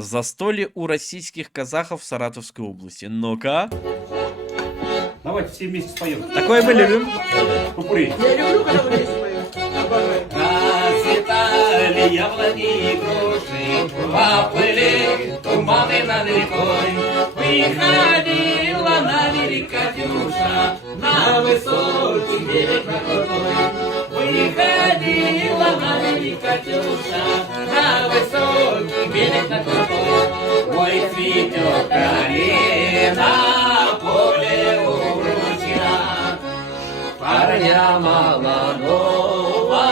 Застолье у российских казахов в Саратовской области. Ну-ка. Давайте все вместе споем. Такое мы любим. Попури. Я люблю, когда вы вместе поете. Обожаю. Расцветали яблони и груши, поплыли туманы над рекой. Выходила на берег Катюша, на высокий берег на крутой. Выходила на берег Катюша, на высокий берег на крутой. Ой, цветет калина, поле у ручья, парня молодого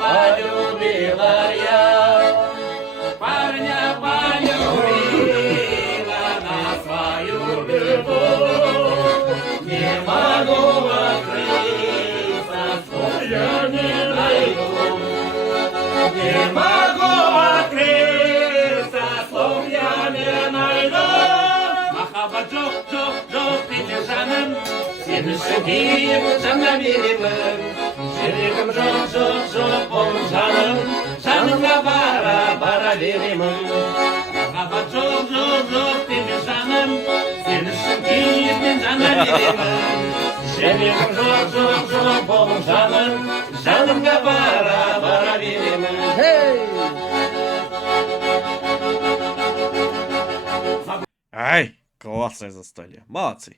полюбила я, парня полюбила на свою любовь. Не могу открыться, слов я не найду. Не могу открыться, слов я не найду. Махаббат жоқ, жоқ, жоқ дейді жаным, сені сүйдім жанға беремін. Жүрегім жоқ, жоқ, жоқ бол жаным, жаныңа бара, бара беремін. Махаббат жоқ, жоқ, жоқ дейді жаным, сені сүйдім жанға беремін. Жүрегім жоқ, жоқ, жоқ бол жаным, жаныңа бара, бара беремін. Ай, классное застолье. Молодцы.